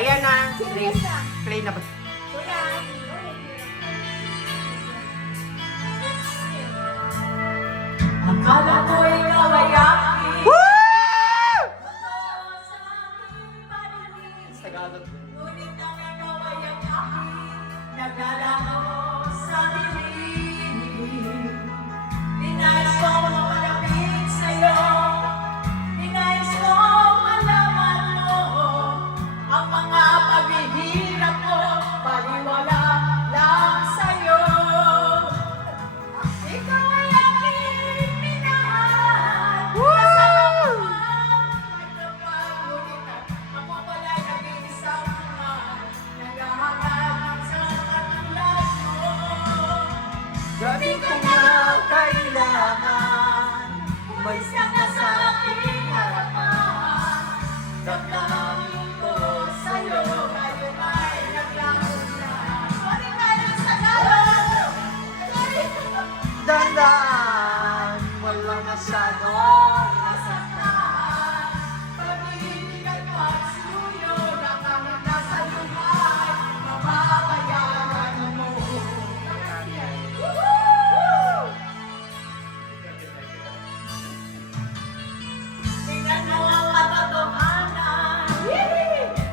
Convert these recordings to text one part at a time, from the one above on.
Ayan na. Play na ba? Akala ko ikaw ay akin. Woo! Tagalog. Ngunit ang ikaw ay ang akin. Naglalaro sa dilim. Ninais ko malapit sa'yo. Ninais ko malaman mo ang mga paghihirap ko. Baliwala lang sa'yo. Ikaw ay aking minahal. Kasama ko ang nagpapagulitan. Ako pala'y nag-iisang mahal. Naghahanap sa katulad mo. Gabi ko na kailangan. Umaisa ka sa aking harapan. Damdamin ko sa'yo. Ngayon ay naglamunan. Sorry tayo sa galon. Sorry. Dandan. Walang masyado. Nasaktan. Pag-ibig at pagsuyo na kahit nasa luhay, mababayaran mo. Woo! Tingnan mo ang katotohanan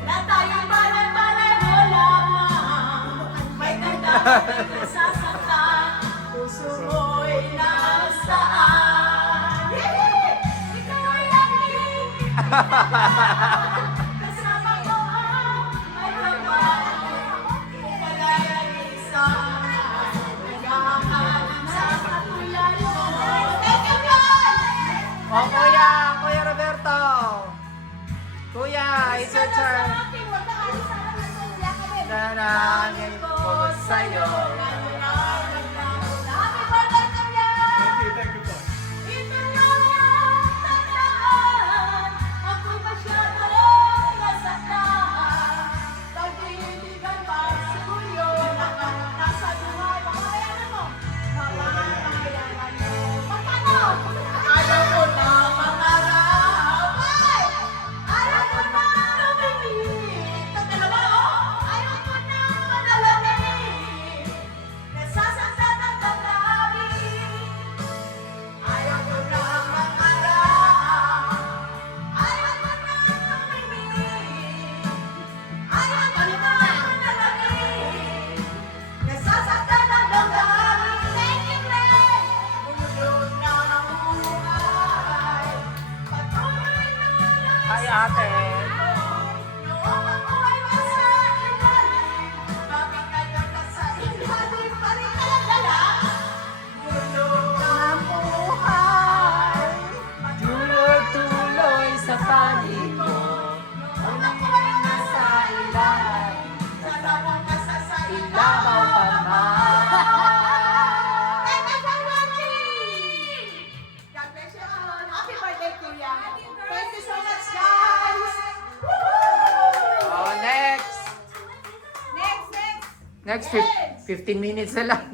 na tayo'y pare-pareho lamang. May damdamin na nasasaktan, puso mo'y nasaan. Ikaw ay aking kasama ko ay kapatid. Kung pala'y nag-iisang naghahanap sa katulad mo. Thank you, God! Oh, kuya! Kuya Roberto! Kuya, it's your turn. Nanangin ko sa'yo. Happy birthday, Kuya! Thank you po. Ito lang ang tandaan. Ako'y masyadong nasaktan. Pag-ibig at pagsuyo na kahit nasa buhay. Mamayanan mo. Mamayanan mo. Magkano? Ayaw ko na mangarap. Ay! Ayaw ko na lumimik. Ito dalawa, oh! Ayaw ko na manalamin. Nasasaktan ang damdamin. Ayaw ko na mangarap. Ayaw ko na lumimik. Ayaw ko na manalamin. Nasasaktan ang damdamin. Thank you, Glenn. Ululog na ang buhay. Patuloy na lang Hi, ate. noong ako ay nasa ilalim. Bakit ngayon nasa ilalim pa rin kalagala? Ululog na ang buhay. Tuloy-tuloy sa panig mo. Noong ako ay nasa ilalim. Sana mong nasa sa Ibabaw pa man. Thank you for watching! God bless you all. Happy birthday, Kuya. Thank you so much, guys. Oh, next! Next. Next, 15 minutes na lang.